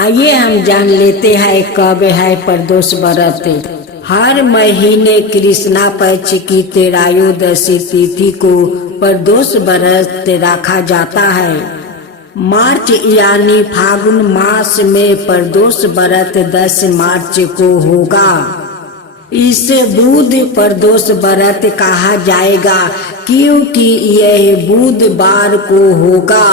आइए हम जान लेते हैं कब है प्रदोष व्रत। हर महीने कृष्णा पक्ष की त्रयोदशी तिथि को प्रदोष व्रत रखा जाता है। मार्च यानी फागुन मास में प्रदोष व्रत 10 मार्च को होगा। इसे बुध प्रदोष व्रत कहा जाएगा क्योंकि यह बुधवार को होगा।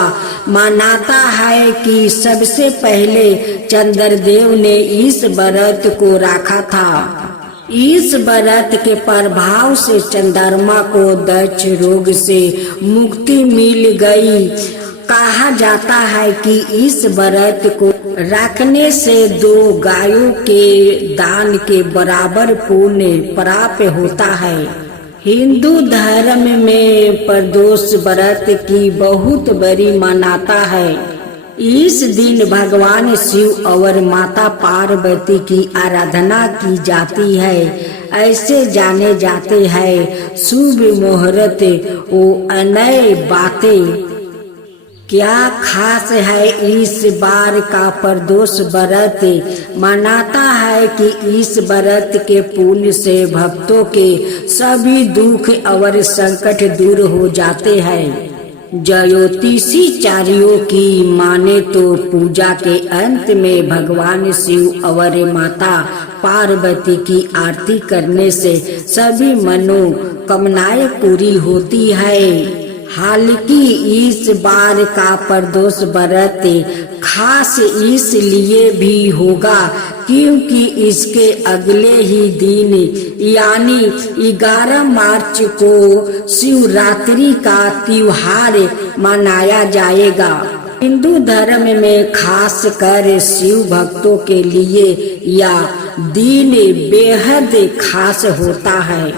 मानता है कि सबसे पहले चंद्रदेव ने इस व्रत को रखा था। इस व्रत के प्रभाव से चंद्रमा को दक्ष रोग से मुक्ति मिल गई। कहा जाता है कि इस व्रत को रखने से 2 गायों के दान के बराबर पुण्य प्राप्त होता है। हिंदू धर्म में प्रदोष व्रत की बहुत बड़ी मान्यता है। इस दिन भगवान शिव और माता पार्वती की आराधना की जाती है। ऐसे जाने जाते हैं शुभ मुहूर्त और नए बातें। क्या खास है इस बार का प्रदोष व्रत? मानता है कि इस व्रत के पुण्य से भक्तों के सभी दुख और संकट दूर हो जाते हैं। ज्योतिषाचार्यों की माने तो पूजा के अंत में भगवान शिव और माता पार्वती की आरती करने से सभी मनोकामनाएं पूरी होती है। हालांकि इस बार का प्रदोष व्रत खास इसलिए भी होगा क्योंकि इसके अगले ही दिन यानी 11 मार्च को शिवरात्रि का त्योहार मनाया जाएगा। हिंदू धर्म में खास कर शिव भक्तों के लिए यह दिन बेहद खास होता है।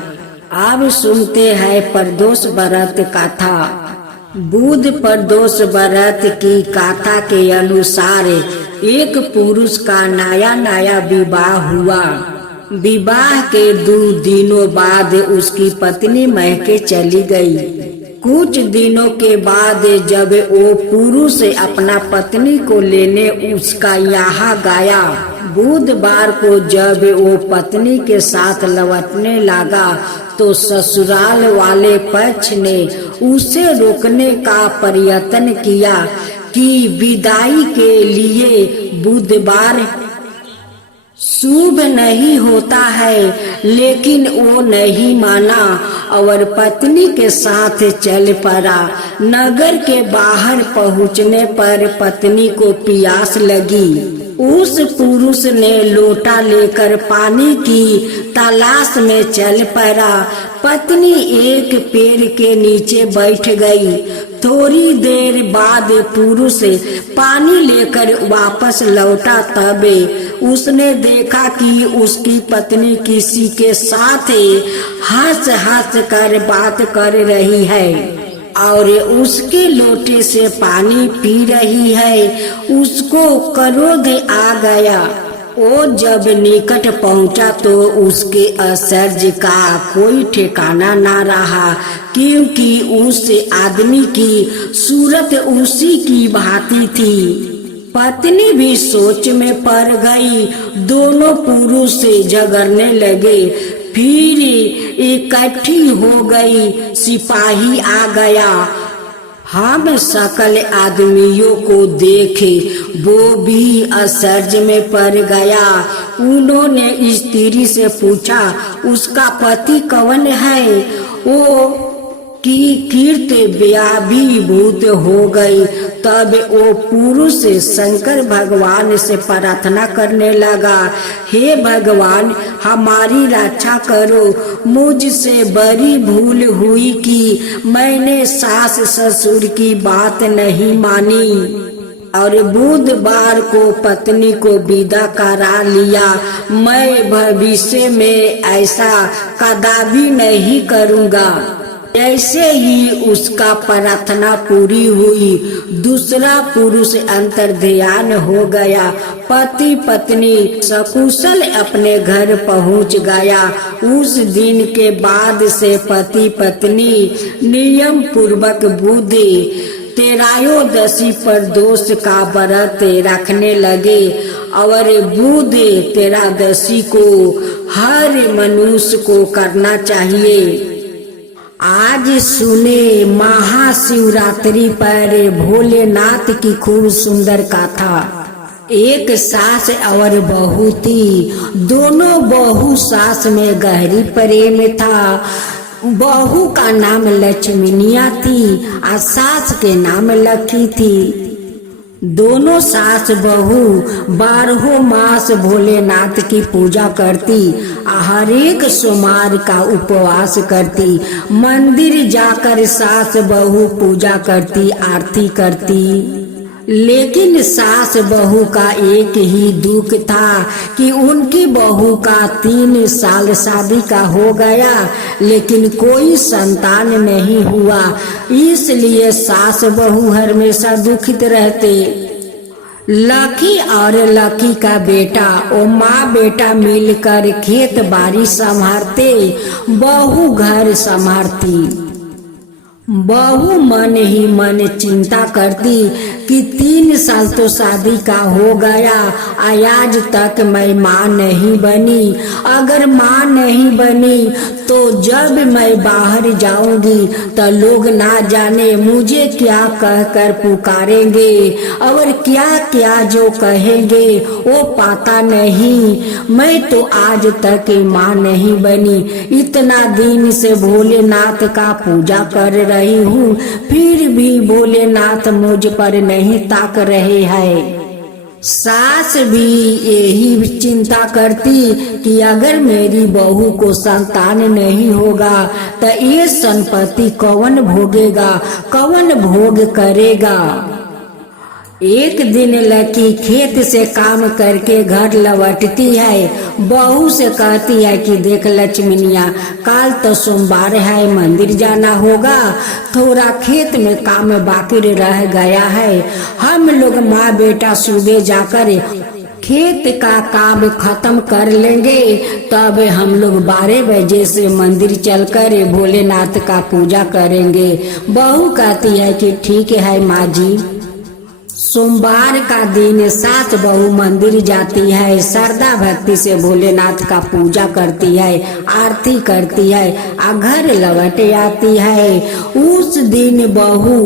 अब सुनते हैं प्रदोष व्रत कथा। बुध प्रदोष व्रत की कथा के अनुसार एक पुरुष का नया विवाह हुआ। विवाह के 2 दिनों बाद उसकी पत्नी महके चली गई। कुछ दिनों के बाद जब वो पुरुष अपना पत्नी को लेने उसका यहाँ गया, बुधवार को जब वो पत्नी के साथ लौटने लगा तो ससुराल वाले पक्ष ने उसे रोकने का प्रयत्न किया कि विदाई के लिए बुधवार शुभ नहीं होता है, लेकिन वो नहीं माना और पत्नी के साथ चल पड़ा। नगर के बाहर पहुंचने पर पत्नी को प्यास लगी। उस पुरुष ने लोटा लेकर पानी की तलाश में चल पड़ा। पत्नी एक पेड़ के नीचे बैठ गई। थोड़ी देर बाद पुरुष पानी लेकर वापस लौटा। तब उसने देखा कि उसकी पत्नी किसी के साथ हंस कर बात कर रही है और उसके लोटे से पानी पी रही है। उसको क्रोध आ गया। वो जब निकट पहुंचा तो उसके आश्चर्य का कोई ठिकाना ना रहा क्योंकि उस आदमी की सूरत उसी की भांति थी। पत्नी भी सोच में पड़ गई। दोनों पुरुष झगड़ने लगे। फिर इकट्ठी हो गई। सिपाही आ गया। हम सकल आदमियों को देखे वो भी आश्चर्य में पड़ गया। उन्होंने स्त्री से पूछा उसका पति कौन है? वो की कीर्त व्याभिभूत हो गई। तब वो पुरुष शंकर भगवान से प्रार्थना करने लगा, हे भगवान हमारी रक्षा करो। मुझसे बड़ी भूल हुई कि मैंने सास ससुर की बात नहीं मानी और बुधवार को पत्नी को विदा करा लिया। मैं भविष्य में ऐसा कदापि नहीं करूँगा। जैसे ही उसका प्रार्थना पूरी हुई, दूसरा पुरुष अंतर्ध्यान हो गया। पति पत्नी सकुशल अपने घर पहुंच गया। उस दिन के बाद से पति पत्नी नियम पूर्वक बुध तेरायोदशी पर दोष का व्रत रखने लगे और बुध तेरादशी को हर मनुष्य को करना चाहिए। आज सुने महाशिवरात्रि पर भोलेनाथ की खूब सुंदर कथा। एक सास और बहू थी, दोनों बहू सास में गहरी प्रेम था। बहू का नाम लक्ष्मीनिया थी और सास के नाम लकी थी। दोनों सास बहू 12 मास भोलेनाथ की पूजा करती, हर एक सोमवार का उपवास करती, मंदिर जाकर सास बहू पूजा करती, आरती करती। लेकिन सास बहू का एक ही दुख था कि उनकी बहू का 3 साल शादी का हो गया, लेकिन कोई संतान नहीं हुआ। इसलिए सास बहू हमेशा दुखित रहते। लकी और लकी का बेटा और माँ बेटा मिलकर खेत बाड़ी संभालते, बहू घर संभालती। बहू मन ही मन चिंता करती कि 3 साल तो शादी का हो गया, आज तक मैं माँ नहीं बनी। अगर माँ नहीं बनी तो जब मैं बाहर जाऊंगी तो लोग ना जाने मुझे क्या कहकर पुकारेंगे और क्या क्या जो कहेंगे वो पता नहीं। मैं तो आज तक माँ नहीं बनी। इतना दिन से भोलेनाथ का पूजा कर रही हूँ, फिर भी भोलेनाथ मुझ पर नहीं ताक रहे हैं। सास भी यही चिंता करती कि अगर मेरी बहू को संतान नहीं होगा तो ये संपत्ति कौन भोगेगा, कौन भोग करेगा। एक दिन लकी खेत से काम करके घर लौटती है। बहू से कहती है कि देख लक्ष्मीनिया, कल तो सोमवार है, मंदिर जाना होगा, थोड़ा खेत में काम बाकी रह गया है। हम लोग माँ बेटा सुबह जाकर खेत का काम खत्म कर लेंगे, तब हम लोग 12 बजे से मंदिर चलकर भोलेनाथ का पूजा करेंगे। बहू कहती है कि ठीक है माँ जी। सोमवार का दिन सास बहू मंदिर जाती है, श्रद्धा भक्ति से भोलेनाथ का पूजा करती है, आरती करती है और घर लौट आती है। उस दिन बहू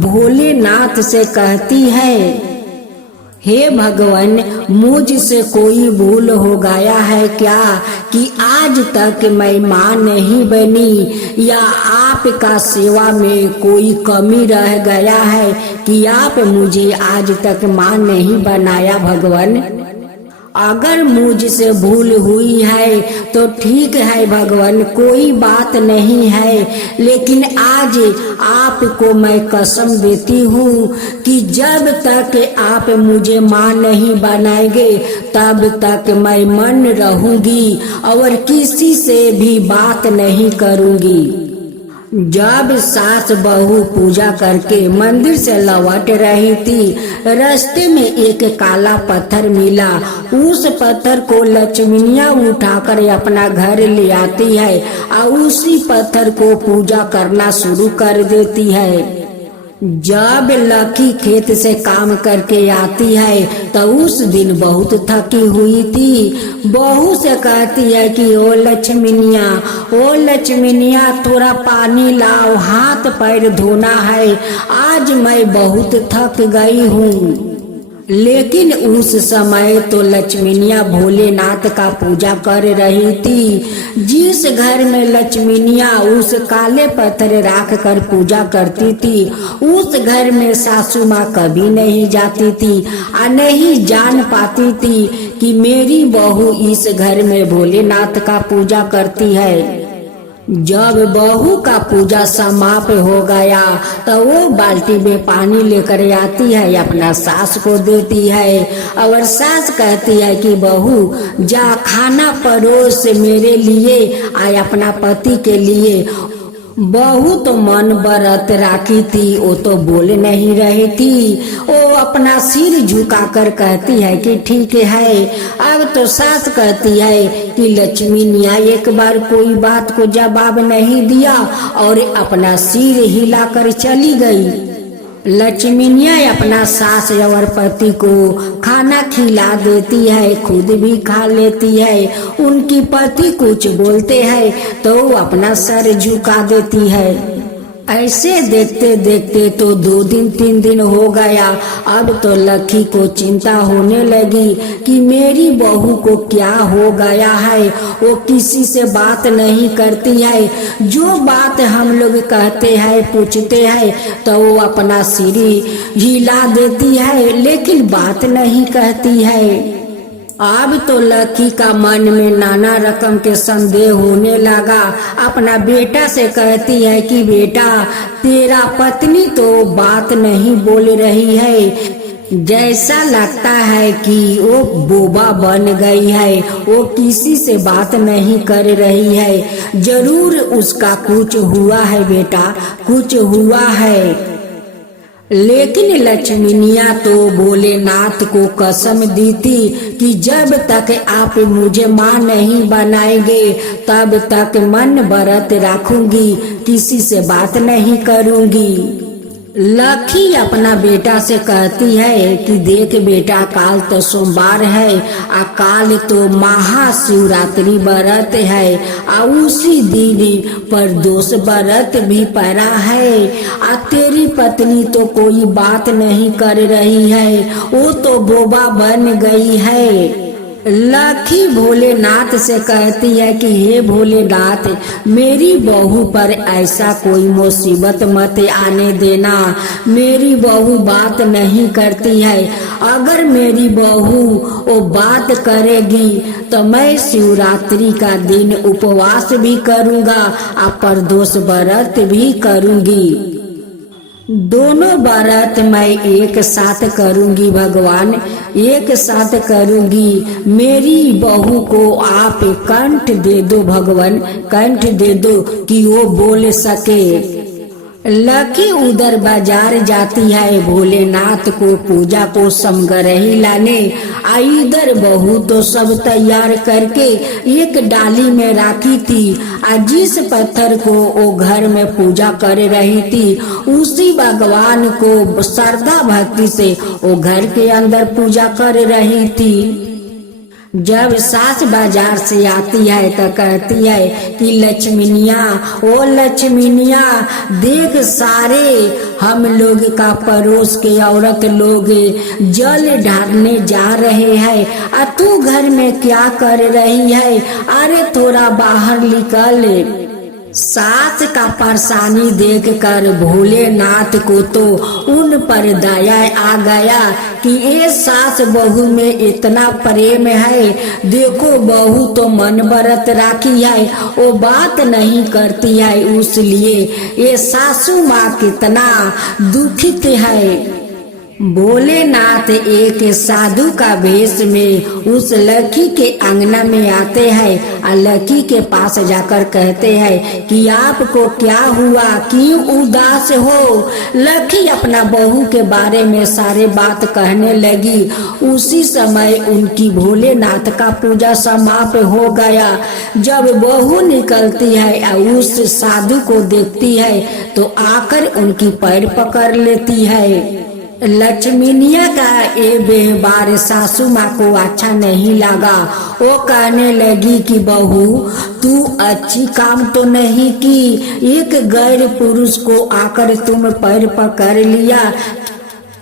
भोलेनाथ से कहती है, हे भगवान, मुझसे कोई भूल हो गया है क्या कि आज तक मैं माँ नहीं बनी, या आपका सेवा में कोई कमी रह गया है कि आप मुझे आज तक माँ नहीं बनाया। भगवान, अगर मुझसे भूल हुई है तो ठीक है भगवान, कोई बात नहीं है, लेकिन आज आपको मैं कसम देती हूँ कि जब तक आप मुझे माँ नहीं बनाएंगे तब तक मैं मन रहूंगी और किसी से भी बात नहीं करूंगी। जब सास बहू पूजा करके मंदिर से लौट रही थी, रास्ते में एक काला पत्थर मिला। उस पत्थर को लक्ष्मीनिया उठाकर अपना घर ले आती है और उसी पत्थर को पूजा करना शुरू कर देती है। जब लकी खेत से काम करके आती है तो उस दिन बहुत थकी हुई थी। बहू से कहती है कि ओ लक्ष्मीनिया, थोड़ा पानी लाओ, हाथ पैर धोना है, आज मैं बहुत थक गई हूँ। लेकिन उस समय तो लक्ष्मीनिया भोलेनाथ का पूजा कर रही थी। जिस घर में लक्ष्मीनिया उस काले पत्थर रख कर पूजा करती थी, उस घर में सासू माँ कभी नहीं जाती थी और नहीं जान पाती थी कि मेरी बहू इस घर में भोलेनाथ का पूजा करती है। जब बहू का पूजा समाप्त हो गया तो वो बाल्टी में पानी लेकर आती है, अपना सास को देती है और सास कहती है कि बहू जा खाना परोस मेरे लिए और अपना पति के लिए। बहू तो मन व्रत राखी थी, वो तो बोल नहीं रही थी। वो अपना सिर झुकाकर कहती है कि ठीक है। अब तो सास कहती है कि लक्ष्मीनिया एक बार कोई बात को जवाब नहीं दिया और अपना सिर हिलाकर चली गई। लक्ष्मीनिया अपना सास और पति को खाना खिला देती है, खुद भी खा लेती है। उनकी पति कुछ बोलते हैं तो अपना सर झुका देती है। ऐसे देखते देखते तो 2 दिन 3 दिन हो गया। अब तो लखी को चिंता होने लगी कि मेरी बहू को क्या हो गया है। वो किसी से बात नहीं करती है। जो बात हम लोग कहते हैं पूछते हैं तो वो अपना सिर हिला देती है, लेकिन बात नहीं कहती है। अब तो लकी का मन में नाना रकम के संदेह होने लगा। अपना बेटा से कहती है कि बेटा, तेरा पत्नी तो बात नहीं बोल रही है, जैसा लगता है कि वो बोबा बन गई है, वो किसी से बात नहीं कर रही है। जरूर उसका कुछ हुआ है बेटा, कुछ हुआ है। लेकिन लक्ष्मीनिया तो भोलेनाथ को कसम दी थी कि जब तक आप मुझे माँ नहीं बनाएंगे तब तक मन व्रत रखूंगी, किसी से बात नहीं करूंगी। लखी अपना बेटा से कहती है कि देख बेटा, काल तो सोमवार है, काल तो महाशिवरात्रि व्रत है, उसी दिन प्रदोष व्रत भी पड़ा है। तेरी पत्नी तो कोई बात नहीं कर रही है, वो तो बोबा बन गई है। लखी भोलेनाथ से कहती है कि हे भोलेनाथ, मेरी बहू पर ऐसा कोई मुसीबत मत आने देना। मेरी बहू बात नहीं करती है। अगर मेरी बहू वो बात करेगी तो मैं शिवरात्रि का दिन उपवास भी करूँगा और प्रदोष व्रत भी करूँगी। दोनों व्रत मैं एक साथ करूंगी भगवान, एक साथ करूंगी। मेरी बहू को आप कंठ दे दो भगवान, कंठ दे दो कि वो बोल सके। लकी उधर बाजार जाती है भोलेनाथ को पूजा को समग्रही लाने। इधर बहू तो सब तैयार करके एक डाली में रखी थी। जिस पत्थर को वो घर में पूजा कर रही थी उसी भगवान को श्रद्धा भक्ति से वो घर के अंदर पूजा कर रही थी। जब सास बाजार से आती है तो कहती है कि लक्ष्मीनिया, ओ लक्ष्मीनिया, देख सारे हम लोग का पड़ोस के औरत लोग जल ढारने जा रहे हैं, तू घर में क्या कर रही है? अरे थोड़ा बाहर निकल। सास का परेशानी देखकर भोलेनाथ को तो उन पर दया आ गया कि ये सास बहू में इतना प्रेम है। देखो बहू तो मन व्रत राखी है, वो बात नहीं करती है, उसलिए ये सासू माँ कितना दुखित है। भोलेनाथ एक साधु का वेश में उस लकी के अंगना में आते हैं और लकी के पास जाकर कहते हैं कि आपको क्या हुआ, क्यों उदास हो? लकी अपना बहू के बारे में सारे बात कहने लगी। उसी समय उनकी भोलेनाथ का पूजा समाप्त हो गया। जब बहू निकलती है और उस साधु को देखती है तो आकर उनकी पैर पकड़ लेती है। लक्ष्मीनिया का ये व्यवहार सासू माँ को अच्छा नहीं लगा। वो कहने लगी कि बहू, तू अच्छी काम तो नहीं की, एक गैर पुरुष को आकर तुम पैर पकड़ लिया,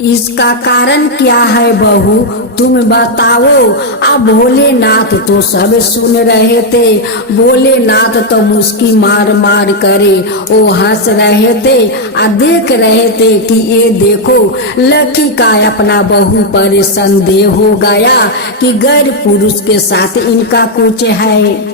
इसका कारण क्या है बहू, तुम बताओ। अब भोलेनाथ तो सब सुन रहे थे। भोलेनाथ तो मुस्की मार मार करे वो हंस रहे थे और देख रहे थे कि ये देखो लकी का अपना बहू पर संदेह हो गया कि गैर पुरुष के साथ इनका कुछ है।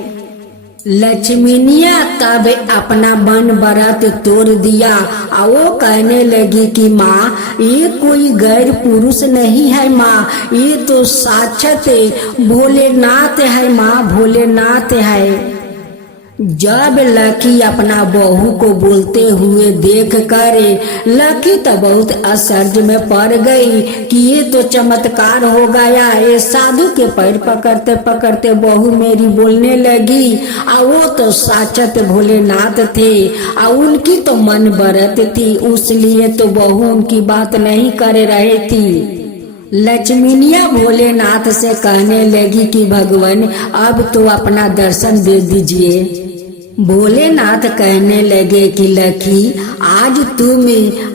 लक्ष्मीनिया तब अपना मन व्रत तोड़ दिया और वो कहने लगी कि माँ, ये कोई गैर पुरुष नहीं है माँ, ये तो साक्षात भोलेनाथ है माँ, भोलेनाथ है। जब लकी अपना बहू को बोलते हुए देख कर लकी तो बहुत आश्चर्य में पड़ गई कि ये तो चमत्कार हो गया। ये साधु के पैर पकड़ते पकड़ते बहू मेरी बोलने लगी। और वो तो साक्षात भोलेनाथ थे और उनकी तो मन बरत थी, उसलिए तो बहू उनकी बात नहीं कर रही थी। लक्ष्मीनिया भोलेनाथ से कहने लगी कि भगवान अब तो अपना दर्शन दे दीजिए। भोलेनाथ कहने लगे कि लकी आज तुम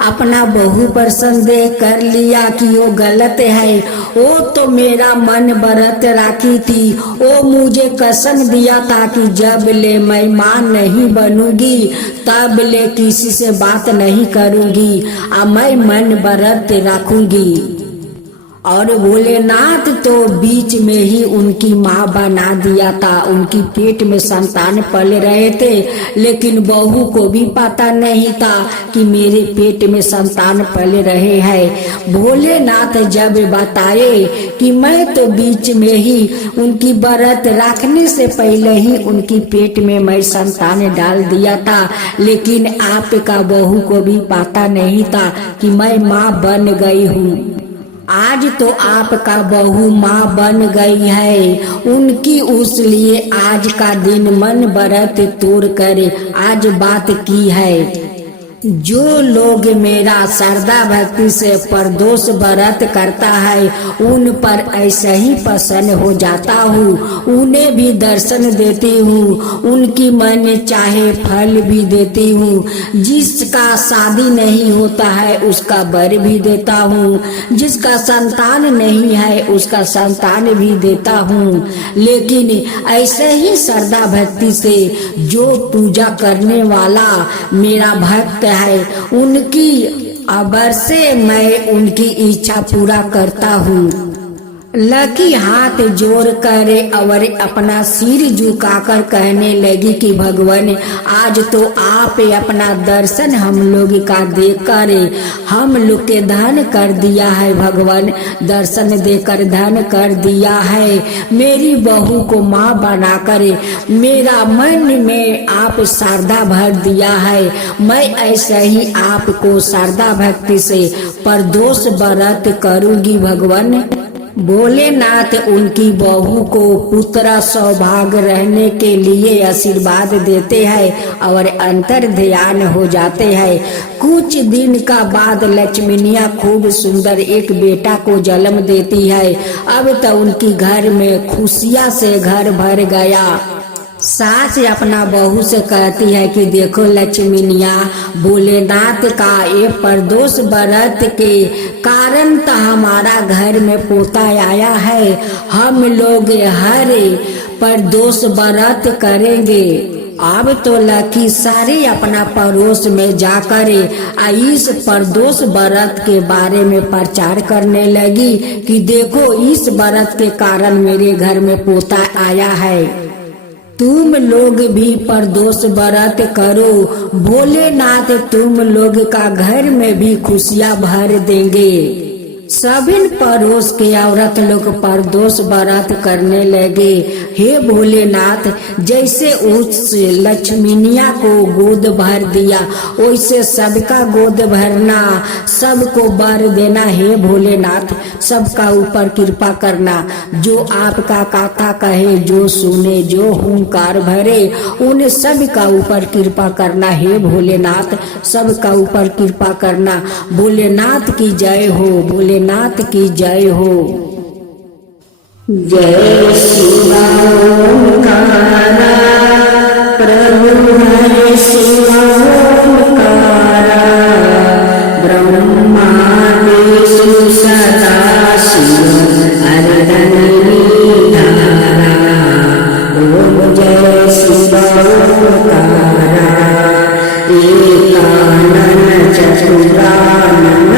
अपना बहू पर संदेह कर लिया कि वो गलत है। वो तो मेरा मन व्रत राखी थी, वो मुझे कसम दिया था कि जब ले मैं मां नहीं बनूंगी तब ले किसी से बात नहीं करूंगी और मैं मन व्रत राखूंगी। और भोलेनाथ तो बीच में ही उनकी माँ बना दिया था। उनकी पेट में संतान पल रहे थे, लेकिन बहू को भी पता नहीं था कि मेरे पेट में संतान पल रहे हैं। भोलेनाथ जब बताए कि मैं तो बीच में ही उनकी व्रत रखने से पहले ही उनकी पेट में मैं संतान डाल दिया था, लेकिन आपका बहू को भी पता नहीं था कि मैं माँ बन गई हूँ। आज तो आपका बहू माँ बन गई है उनकी, उसलिए आज का दिन मन व्रत तोड़ कर आज बात की है। जो लोग मेरा श्रद्धा भक्ति से परदोष व्रत करता है उन पर ऐसे ही प्रसन्न हो जाता हूँ, उन्हें भी दर्शन देती हूँ, उनकी मन चाहे फल भी देती हूँ। जिसका शादी नहीं होता है उसका वर भी देता हूँ, जिसका संतान नहीं है उसका संतान भी देता हूँ। लेकिन ऐसे ही श्रद्धा भक्ति से जो पूजा करने वाला मेरा भक्त है उनकी अबर से मैं उनकी इच्छा पूरा करता हूँ। लकी हाथ जोड़ कर और अपना सिर झुकाकर कहने लगी कि भगवान आज तो आप अपना दर्शन हम लोग का देकर हम लोग के धन कर दिया है। भगवान दर्शन देकर धन कर दिया है। मेरी बहू को माँ बनाकर मेरा मन में आप श्रद्धा भर दिया है। मैं ऐसे ही आपको श्रद्धा भक्ति से परदोष व्रत करूंगी। भगवान भोलेनाथ उनकी बहू को पुत्र सौभाग्य रहने के लिए आशीर्वाद देते हैं और अंतर ध्यान हो जाते हैं। कुछ दिन का बाद लक्ष्मीनिया खूब सुंदर एक बेटा को जन्म देती है। अब तो उनकी घर में खुशियां से घर भर गया। सास अपना बहू से कहती है कि देखो लक्ष्मीनिया, भोलेनाथ का ये परदोष व्रत के कारण तो हमारा घर में पोता आया है। हम लोग हर परदोष व्रत करेंगे। अब तो लकी सारे अपना पड़ोस में जाकर इस परदोष व्रत के बारे में प्रचार करने लगी कि देखो इस व्रत के कारण मेरे घर में पोता आया है। तुम लोग भी परदोष व्रत करो, भोलेनाथ तुम लोग का घर में भी खुशियां भर देंगे। सभी पड़ोस के औरत लोग परदोष व्रत करने लगे। हे भोलेनाथ, जैसे उस लक्ष्मीनिया को गोद भर दिया वैसे सबका गोद भरना, सबको वर देना। हे भोलेनाथ, सबका ऊपर कृपा करना। जो आपका कथा कहे, जो सुने, जो हुंकार भरे, उन सबका ऊपर कृपा करना। हे भोलेनाथ, सबका ऊपर कृपा करना। भोलेनाथ की जय हो, भोलेनाथ की जय हो। जय शिवा ओंकारा, प्रभु है शिवा ओंकारा, ब्रह्मा विष्णु सदा शिव हरदन निधारा। ओम जय शिवा ओंकारा, एकानन चतुरानन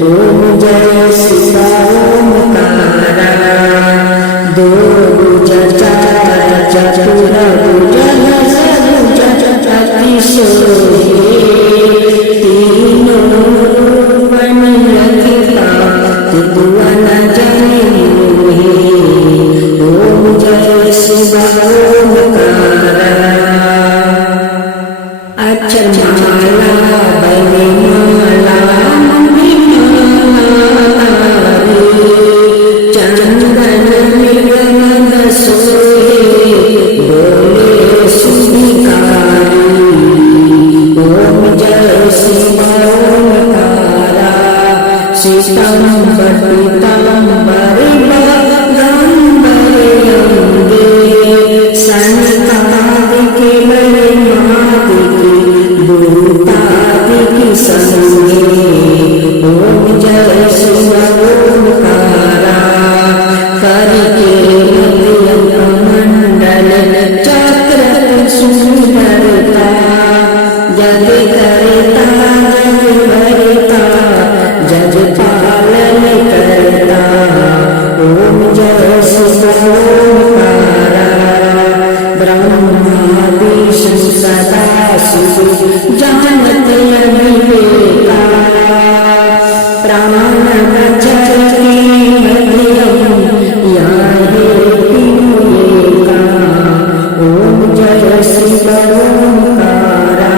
ओम जय शिवा ओंकारा, दो भुज चार चतुर भुजन सबुज अति सोहे तीनों रूपन रखता त्रिभुवन जनि मोहे ओम जय शिव ओमकारा। अक्षरमाला बैनीमाला चंदन मृगमद सोहे बोले सुधिकारी ओम जय शिव ओमकारा। शीतंबर पीतांबर गंगे सनकादिके महिमादिके भूतादिके संगे ओम जय शिव ओमकारा। करके मंडल चक्र सुंदरता जग करता जग भरता जग पालन करता ओम जय शिव ओमकारा। ब्रह्मा विष्णु सदा शिव जानत अविवेका प्राण गच्छति मध्यम याहि तीनों ओम जय शिव ओमकारा।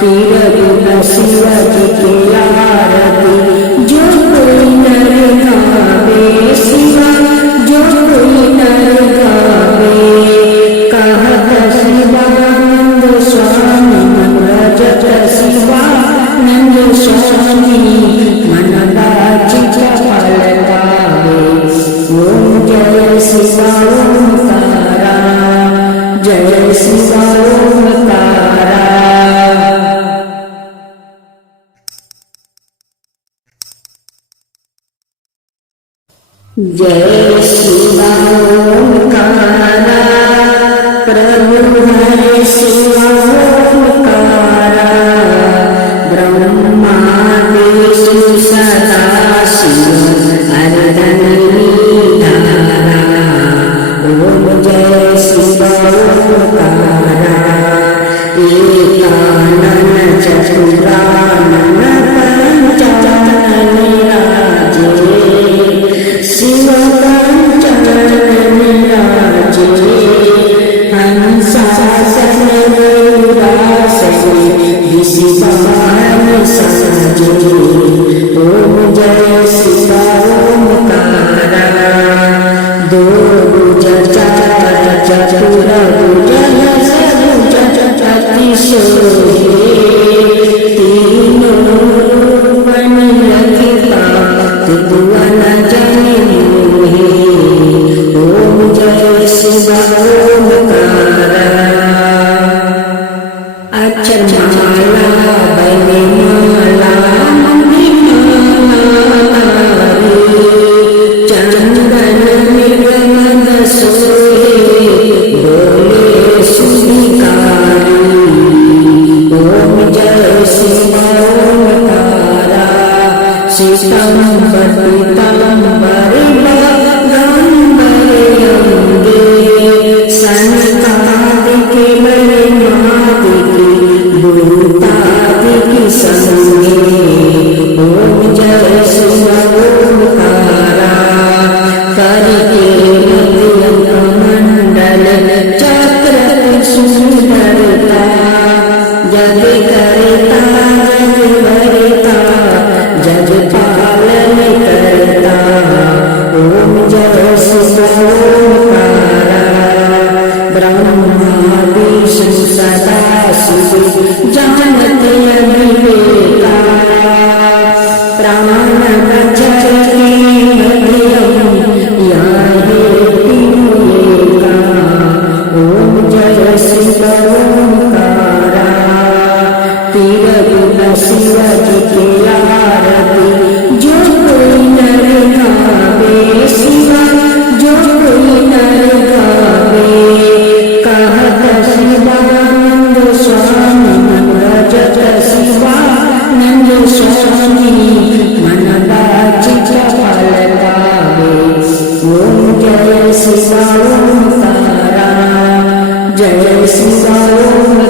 तीर शिव जी की आरती जो कोई नर गावे शिवा जो कोई नर गावे कहत शिवानंद स्वामी मन रजत शिवानंद स्वामी मन बाचित फल पावे ओम जय शिव ओमकारा जय शिव ओमकारा। जय शिव ओमकारा प्रभु हरे शिव ओमकारा। ब्रह्मा विष्णु सदा शिव हरदन निधारा ओम जय शिव ओमकारा। एकानन चतुरानन पंचानन राजे शिव पंचानन राजे हंसासन गरुडासन विषिवाहन साजे ओम जय शिव ओमकारा। दो भुज चार चतुर भुजन सबुज अति सोहे तीनों रूपन रखता त्रिभुवन जनि मोहे ओम जय शिव ओमकारा। अक्षरमाला बैनीमाला चंदन मृगमद सोहे बोले सुधिकारी ओम जय शिव ओमकारा। शीतंबर पीतांबर गंगे सनकादिके महिमादिके भूतादिके संगे ओम जय शिव ओमकारा। करके मंडल चक्र सुंदरता जग करता जग भरता जग पालन करता ओम जय शिव ओमकारा। ब्रह्मा विष्णु सदा शिव जानत अविवेका प्राण गच्छति मध्यम याहि तीनों ओम जय शिव ओमकारा। तीर शिव जी की आरती जो कोई नर गावे शिवा जो कोई नर गावे कहत शिवानंद स्वामी मन रजत शिवानंद स्वामी मन बाचित फल पावे ओम जय शिव ओमकारा। जय श्री राम